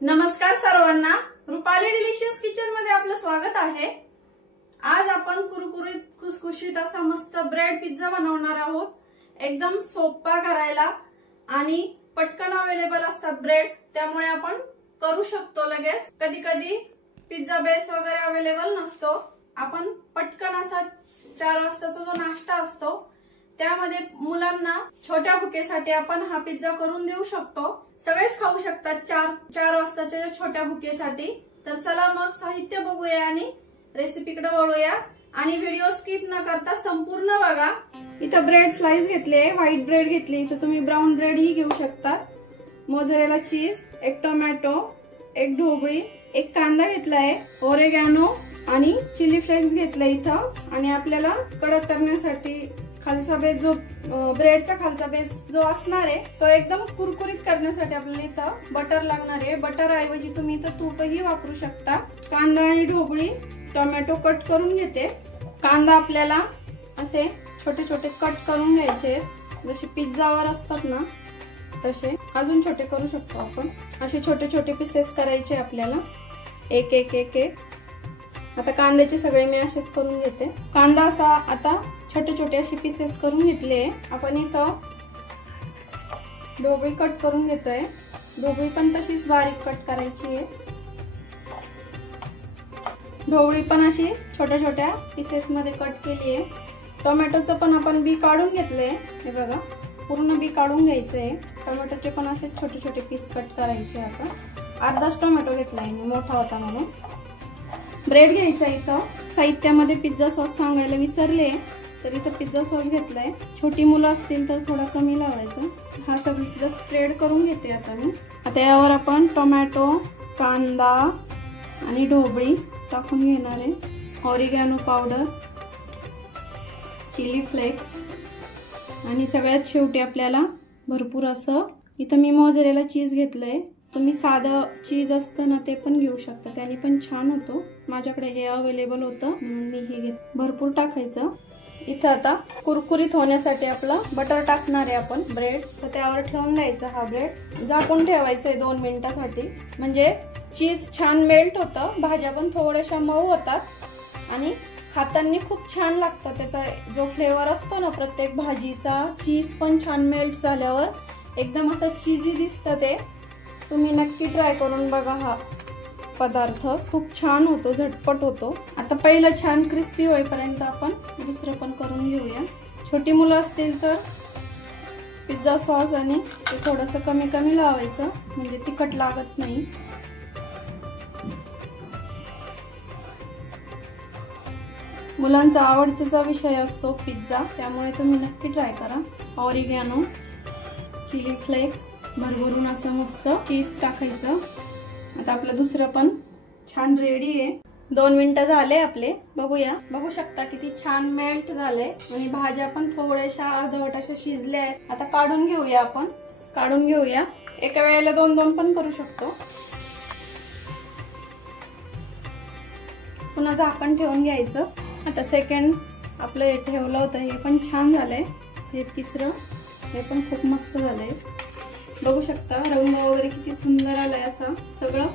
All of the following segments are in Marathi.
नमस्कार सर्वांना, रुपाली डिलिशियस किचन मध्ये आपलं स्वागत आहे। आज आपण कुरकुरीत खुसखुशीत असा मस्त ब्रेड पिझ्झा बनवणार आहोत। एकदम सोपा करायला आणि पटकन अवेलेबल असतात ब्रेड, त्यामुळे आपण करू शकतो लगेच। कधी कधी पिझ्झा बेस वगैरे अवेलेबल नसतो, आपण पटकन असा 4 वाजताचा जो नाश्ता असतो त्यामध्ये मुलांना छोट्या भुकेसाठी आपण हा पिझ्झा करून देऊ शकतो। सगळेच खाऊ शकतात 4 वाजताच्या छोट्या भुकेसाठी। तर चला मग साहित्य बघूया आणि रेसिपीकडे वळूया आणि व्हिडिओ स्किप न करता संपूर्ण बघा। इथं ब्रेड स्लाइस घेतले, व्हाईट ब्रेड घेतली, इथं तुम्ही ब्राऊन ब्रेड ही घेऊ शकतात। मोझरेला चीज, एक टोमॅटो, एक ढोबळी, एक कांदा घेतलाय, ओरेगॅनो आणि चिली फ्लेक्स घेतलाय इथं। आणि आपल्याला कडक करण्यासाठी खालचा बेस जो ब्रेडचा खालचा बेस जो असणार आहे तो एकदम कुरकुरीत करण्यासाठी आपल्याला इथं बटर लागणार आहे। बटर ऐवजी तुम्ही इथं तूपही वापरू शकता। कांदा आणि ढोबळी, टोमॅटो कट करून घेते। कांदा आपल्याला असे छोटे छोटे कट करून घ्यायचे, जसे पिझ्झावर असतात ना तसे, अजून छोटे करू शकतो आपण। असे छोटे छोटे पीसेस करायचे आपल्याला, एक एक एक एक। आता कांद्याचे सगळे मी असेच करून घेते। कांदा असा आता छोटे छोटे असे पीसेस करून घेतले। आपण इथं ढोबळी कट करून घेतोय, ढोबळी पण तशीच बारीक कट करायची आहे। ढोबळी पण अशी छोट्या छोट्या पीसेस मध्ये कट केली आहे। टोमॅटोचं पण आपण बी काढून घेतलंय, हे बघा पूर्ण बी काढून घ्यायचंय। टोमॅटोचे पण असे छोटे छोटे पीस कट करायचे। आता अर्धाच टोमॅटो घेतलाय मी, मोठा होता म्हणून। ब्रेड घ्यायचा, इथं साहित्यामध्ये पिझ्झा सॉस सांगायला विसरले, तर इथं पिझ्झा सॉस घेतलाय। छोटी मुलं असतील तर थोडा कमी लावायचा। हा सगळीकडे स्प्रेड करून घेते आता मी। आता यावर आपण टोमॅटो, कांदा आणि ढोबळी टाकून घेणार आहे। ऑरिगॅनो पावडर, चिली फ्लेक्स आणि सगळ्यात शेवटी आपल्याला भरपूर असं इथं मी मोझरेला चीज घेतलंय। तुम्ही साधं चीज असतं ना ते पण घेऊ शकता, त्याने पण छान होतो। माझ्याकडे हे अवेलेबल होतं म्हणून मी हे भरपूर टाकायचं। इथं आता कुरकुरीत होण्यासाठी आपलं बटर टाकणार आहे आपण ब्रेड, तर त्यावर ठेवून द्यायचा हा ब्रेड। झाकून ठेवायचंय 2 मिनिटांसाठी, म्हणजे चीज छान मेल्ट होतं, भाज्या पण थोड्याशा मऊ होतात आणि खाताना खूप छान लागतं। त्याचा जो फ्लेवर असतो ना प्रत्येक भाजीचा, चीज पण छान मेल्ट झाल्यावर एकदम असं चीजी दिसतं ते। तुम्ही नक्की ट्राय करून बघा, हा पदार्थ खूप छान होतो, झटपट होतो। आता पहिलं छान क्रिस्पी होईपर्यंत आपण दुसरं पण करून घेऊया। छोटी मुलं असतील तर पिझ्झा सॉस आणि ते थोडंसं कमी कमी लावायचं, म्हणजे तिखट लागत नाही। मुलांचा आवडतीचा विषय असतो पिझ्झा, त्यामुळे तुम्ही नक्की ट्राय करा। ऑरिगॅनो, चिली फ्लेक्स भरभरून असं मस्त चीज टाकायचं। आता आपलं दुसरं पण छान रेडी आहे। 2 मिनिटं झाले आपले, बघूया। बघू शकता किती छान मेल्ट झाले आणि भाज्या पण थोड्याशा अर्धवट अशा शिजल्या आहेत। आता काढून घेऊया आपण, काढून घेऊया। एका वेळेला 2 पण करू शकतो। पुन्हा झाकण ठेवून घ्यायचं। आता सेकंड आपलं हे ठेवलं होतं, हे पण छान झालंय। हे तिसरं, हे पण खूप मस्त झालंय। बघू शकता रंग वगैरे किती सुंदर आलाय असा सगळं।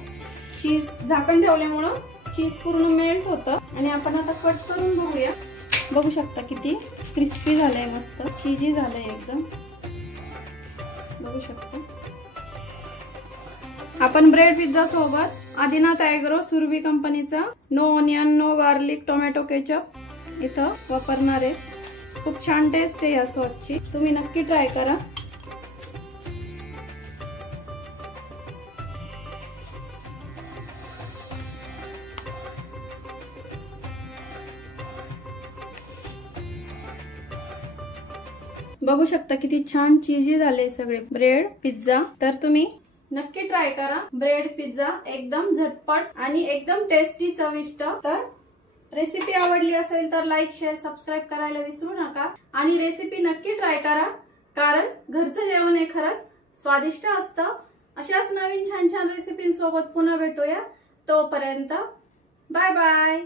चीज झाकण ठेवल्यामुळं चीज पूर्ण मेल्ट होतं आणि आपण आता कट करून बघूया। बघू शकता किती क्रिस्पी झालंय, मस्त चीजी झालंय एकदम, बघू शकता। आपण ब्रेड पिझ्झा सोबत आदिनाथ ॲग्रो सुरभी कंपनीचा no onion no garlic tomato ketchup इथं वापरणार आहे। खूप छान टेस्ट आहे या सॉसची, तुम्ही नक्की ट्राय करा। बघू शकता किती छान चीजी झाले सगळे ब्रेड पिझ्झा। तर तुम्ही नक्की ट्राय करा ब्रेड पिझ्झा, एकदम झटपट आणि एकदम टेस्टी चविष्ट। तर रेसिपी आवडली असेल तर लाईक, शेअर, सबस्क्राईब करायला विसरू नका आणि रेसिपी नक्की ट्राय करा, कारण घरचं जेवण हे खरंच स्वादिष्ट असतं। अशाच नवीन छान छान रेसिपींसोबत पुन्हा भेटूया, तोपर्यंत बाय बाय।